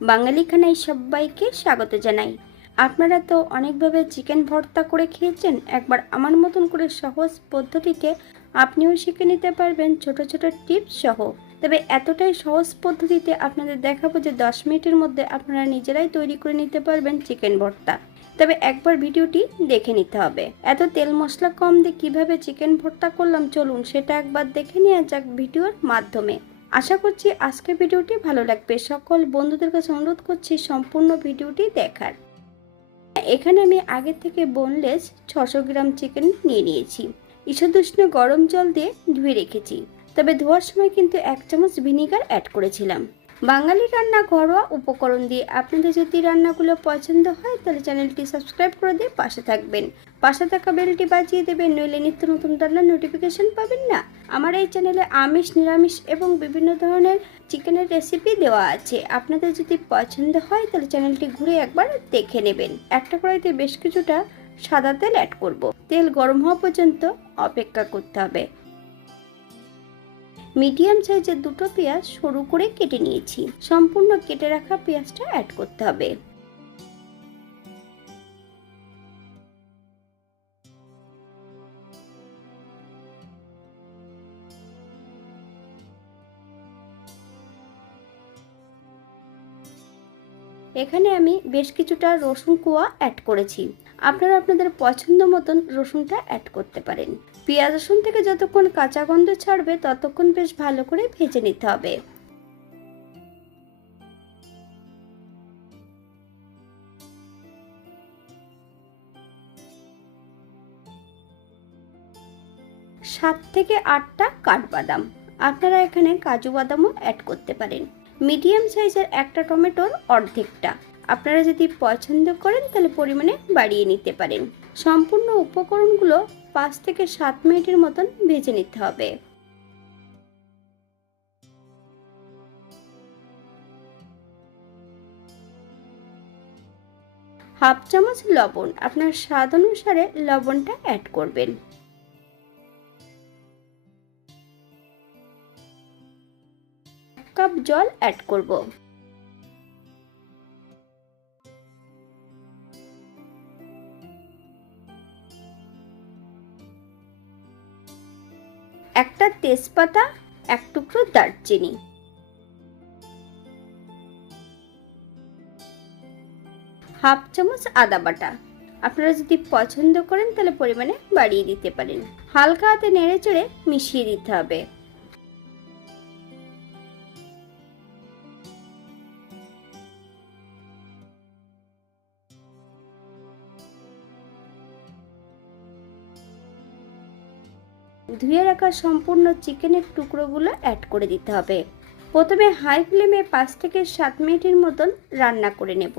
বাঙালি খানায় সবাইকে স্বাগত জানাই। আপনারা তো অনেকভাবে চিকেন ভর্তা করে খেয়েছেন, একবার আমার মতন করে সহজ পদ্ধতিতে আপনিও শিখে নিতে পারবেন ছোট ছোট টিপস সহ। তবে এতটাই সহজ পদ্ধতিতে আপনাদের দেখাবো যে দশ মিনিটের মধ্যে আপনারা নিজেরাই তৈরি করে নিতে পারবেন চিকেন ভর্তা। তবে একবার ভিডিওটি দেখে নিতে হবে। এত তেল মশলা কম দিয়ে কীভাবে চিকেন ভর্তা করলাম চলুন সেটা একবার দেখে নেওয়া যাক ভিডিওর মাধ্যমে। আশা করছি আজকের ভিডিওটি ভালো লাগবে। সকল বন্ধুদের কাছে অনুরোধ করছি সম্পূর্ণ ভিডিওটি দেখার। এখানে আমি আগে থেকে বোনলেস ছশো গ্রাম চিকেন নিয়ে নিয়েছি। ঈশদুষ্ণ গরম জল দিয়ে ধুয়ে রেখেছি। তবে ধোয়ার সময় কিন্তু এক চামচ ভিনিগার অ্যাড করেছিলাম। বাঙালি রান্না ঘরোয়া উপকরণ দিয়ে আপনাদের যদি রান্নাগুলো পছন্দ হয়, তাহলে চ্যানেলটি সাবস্ক্রাইব করে দিয়ে পাশে থাকবেন। পাশে থাকা বেলটি বাজিয়ে দেবেন, নইলে নিত্য নতুন রান্নার নোটিফিকেশন পাবেন না। আমার এই চ্যানেলে আমিষ, নিরামিষ এবং বিভিন্ন ধরনের চিকেনের রেসিপি দেওয়া আছে। আপনাদের যদি পছন্দ হয়, তাহলে চ্যানেলটি ঘুরে একবার দেখে নেবেন। একটা কড়াইতে বেশ কিছুটা সাদা তেল অ্যাড করব। তেল গরম হওয়া পর্যন্ত অপেক্ষা করতে হবে। মিডিয়াম সাইজের দুটো পেঁয়াজ সরু করে কেটে নিয়েছি। সম্পূর্ণ কেটে রাখা পেঁয়াজটা অ্যাড করতে হবে। এখানে আমি বেশ কিছুটা রসুন কোয়া অ্যাড করেছি। আপনারা আপনাদের পছন্দ মতন রসুনটা অ্যাড করতে পারেন। পেঁয়াজ রসুন থেকে যতক্ষণ কাঁচা গন্ধ ছাড়বে, ততক্ষণ বেশ ভালো করে ভেজে নিতে হবে। সাত থেকে আটটা কাঠবাদাম। আপনারা এখানে কাজু বাদামও অ্যাড করতে পারেন। মিডিয়াম সাইজের একটা টমেটোর অর্ধেকটা। আপনারা যদি পছন্দ করেন, তাহলে পরিমাণে বাড়িয়ে নিতে পারেন। সম্পূর্ণ উপকরণগুলো পাঁচ থেকে সাত মিনিটের মতন ভেজে নিতে হবে। হাফ চামচ লবণ, আপনার স্বাদ অনুসারে লবণটা অ্যাড করবেন। এক কাপ জল অ্যাড করব। একটা তেজপাতা, এক টুকরো দারচিনি। হাফ চামচ আদা বাটা। আপনারা যদি পছন্দ করেন তাহলে পরিমাণে বাড়িয়ে দিতে পারেন। হালকা হাতে নেড়ে চড়ে মিশিয়ে দিতে হবে। ধুয়ে রাখা সম্পূর্ণ চিকেনের টুকরোগুলো অ্যাড করে দিতে হবে। প্রথমে হাই ফ্লেমে পাঁচ থেকে সাত মিনিটের মতন রান্না করে নেব।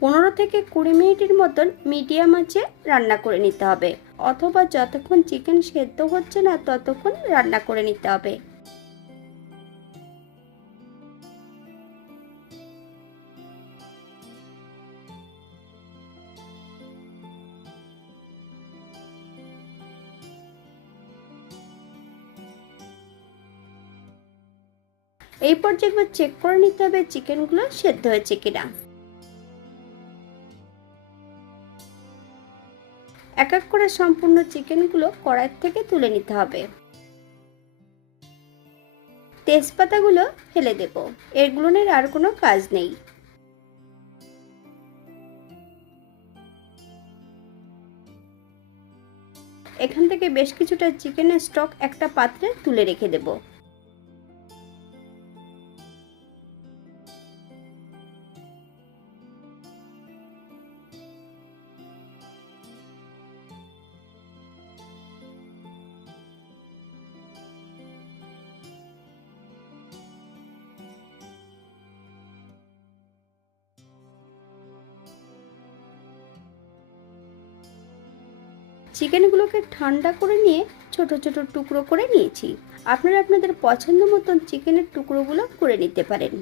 পনেরো থেকে কুড়ি মিনিটের মতন মিডিয়াম আঁচে রান্না করে নিতে হবে। অথবা যতক্ষণ চিকেন সেদ্ধ হচ্ছে না, ততক্ষণ রান্না করে নিতে হবে। এই পর্যায়ে একবার চেক করে নিতে হবে চিকেনগুলো সেদ্ধ হয়েছে কিনা। এক এক করে সম্পূর্ণ চিকেনগুলো কড়াই থেকে তুলে নিতে হবে। তেজপাতাগুলো ফেলে দেব এগুলোনের আর কোনো কাজ নেই। এখান থেকে বেশ কিছুটা চিকেনের স্টক একটা পাত্রে তুলে রেখে দেবো। চিকেনগুলোকে ঠান্ডা করে নিয়ে ছোট ছোট টুকরো করে নিয়েছি। আপনারা আপনাদের পছন্দ মতন চিকেনের টুকরোগুলো করে নিতে পারেন।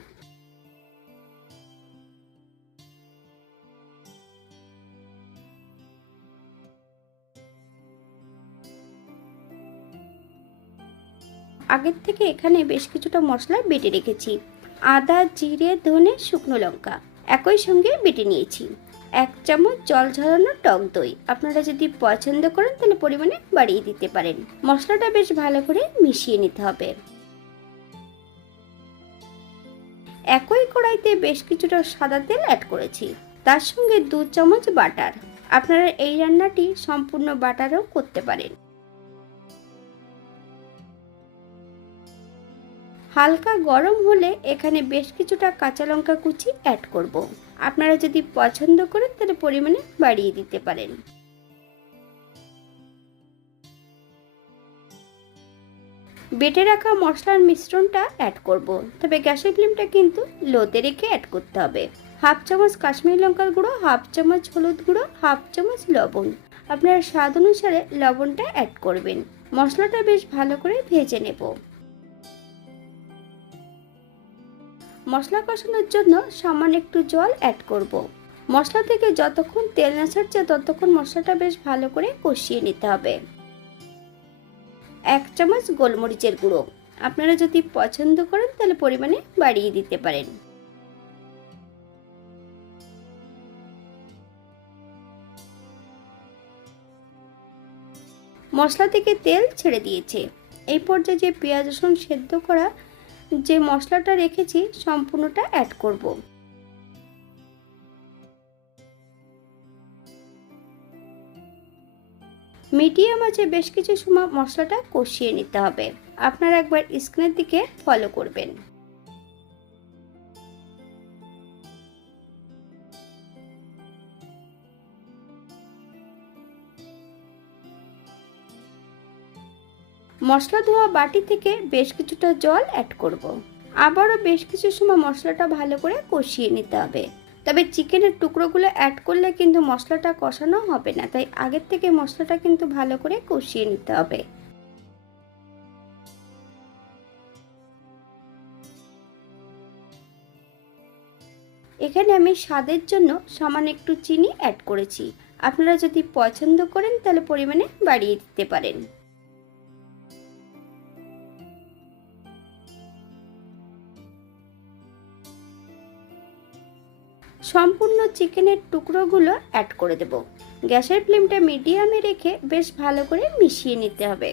আগের থেকে এখানে বেশ কিছুটা মশলা বেটে রেখেছি। আদা, জিরে, ধনে, শুকনো লঙ্কা। একই সঙ্গে বেটে নিয়েছি। এক চামচ জল ঝরানো টক দই। আপনারা যদি পছন্দ করেন, তাহলে পরিমাণে বাড়িয়ে দিতে পারেন। মশলাটা বেশ ভালো করে মিশিয়ে নিতে হবে। একই কড়াইতে বেশ কিছুটা সাদা তেল অ্যাড করেছি। তার সঙ্গে দু চামচ বাটার। আপনারা এই রান্নাটি সম্পূর্ণ বাটারও করতে পারেন। হালকা গরম হলে এখানে বেশ কিছুটা কাঁচা লঙ্কা কুচি অ্যাড করব। আপনারা যদি পছন্দ করেন, তাহলে পরিমাণে বাড়িয়ে দিতে পারেন। বেটে রাখা মশলার মিশ্রণটা অ্যাড করব। তবে গ্যাসের ফ্লেমটা কিন্তু লোতে রেখে অ্যাড করতে হবে। হাফ চামচ কাশ্মীরি লঙ্কার গুঁড়ো, হাফ চামচ হলুদ গুঁড়ো, হাফ চামচ লবণ। আপনারা স্বাদ অনুসারে লবণটা অ্যাড করবেন। মশলাটা বেশ ভালো করে ভেজে নেব। মশলা কষানোর জন্য সামান্য একটু জল অ্যাড করব। মশলা থেকে যতক্ষণ তেল না ছাড়ছে ততক্ষণ মশলাটা বেশ ভালো করে কষিয়ে নিতে হবে। এক চামচ গোলমরিচের গুঁড়ো। আপনারা যদি পছন্দ করেন তাহলে পরিমাণে বাড়িয়ে দিতে পারেন। মশলা থেকে তেল ছেড়ে দিয়েছে। এই পর্যায়ে যে পেঁয়াজ রসুন সেদ্ধ করা যে মশলাটা রেখেছি সম্পূর্ণটা অ্যাড করব। মিডিয়াম আছে বেশ কিছু সময় মশলাটা কষিয়ে নিতে হবে। আপনারা একবার স্ক্রিনের দিকে ফলো করবেন। মশলা ধোয়া বাটি থেকে বেশ কিছুটা জল অ্যাড করব। আবারও বেশ কিছু সময় মশলাটা ভালো করে কষিয়ে নিতে হবে। তবে চিকেনের টুকরোগুলো অ্যাড করলে কিন্তু মশলাটা কষানো হবে না, তাই আগের থেকে মশলাটা কিন্তু ভালো করে কষিয়ে নিতে হবে। এখানে আমি স্বাদের জন্য সামান্য একটু চিনি অ্যাড করেছি। আপনারা যদি পছন্দ করেন তাহলে পরিমাণে বাড়িয়ে দিতে পারেন। সম্পূর্ণ চিকেনের টুকরোগুলো অ্যাড করে দেব। গ্যাসের ফ্লেমটা মিডিয়ামে রেখে বেশ ভালো করে মিশিয়ে নিতে হবে।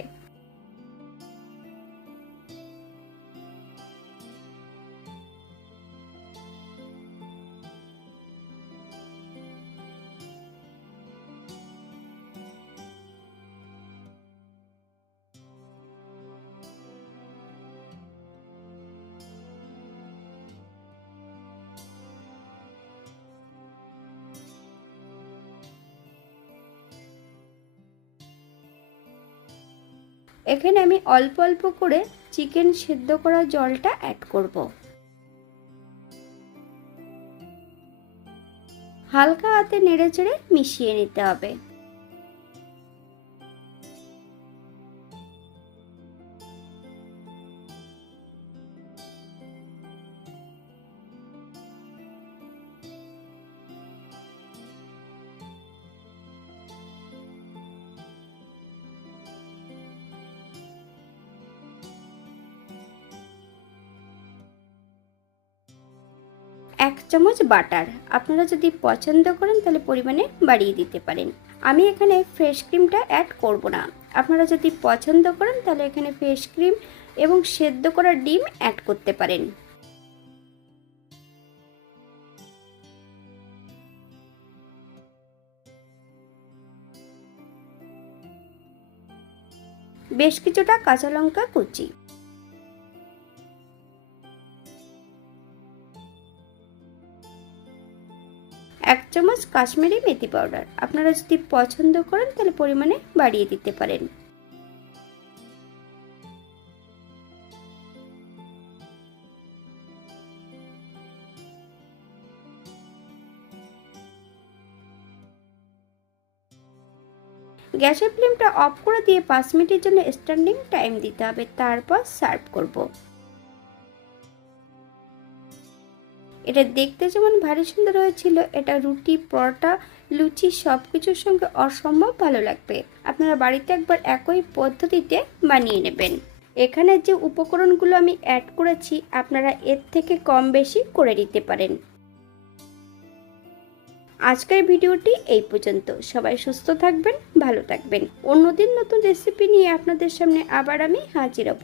এখানে আমি অল্প অল্প করে চিকেন সেদ্ধ করা জলটা অ্যাড করব। হালকা হাতে নেড়ে চেড়ে মিশিয়ে নিতে হবে। চামচ বাটার। আপনারা যদি পছন্দ করেন, তাহলে পরিমাণে বাড়িয়ে দিতে পারেন। আমি এখানে ফ্রেশ ক্রিমটা অ্যাড করব না। আপনারা যদি পছন্দ করেন, তাহলে এখানে ফ্রেশ ক্রিম এবং সেদ্ধ করা ডিম অ্যাড করতে পারেন। বেশ কিছুটা কাঁচা লঙ্কা কুচি। চামচ কাশ্মীরি মেথি পাউডার। আপনারা যদি পছন্দ করেন, তাহলে পরিমাণে বাড়িয়ে দিতে পারেন। গ্যাসের ফ্লেমটা অফ করে দিয়ে পাঁচ মিনিটের জন্য স্ট্যান্ডিং টাইম দিতে হবে। তারপর সার্ভ করব। এটা দেখতে যেমন ভারী সুন্দর হয়েছিল, এটা রুটি, পরোটা, লুচি সব কিছুর সঙ্গে অসম্ভব ভালো লাগবে। আপনারা বাড়িতে একবার একই পদ্ধতিতে বানিয়ে নেবেন। এখানে যে উপকরণগুলো আমি অ্যাড করেছি, আপনারা এর থেকে কম বেশি করে নিতে পারেন। আজকের ভিডিওটি এই পর্যন্ত। সবাই সুস্থ থাকবেন, ভালো থাকবেন। অন্যদিন নতুন রেসিপি নিয়ে আপনাদের সামনে আবার আমি হাজির হব।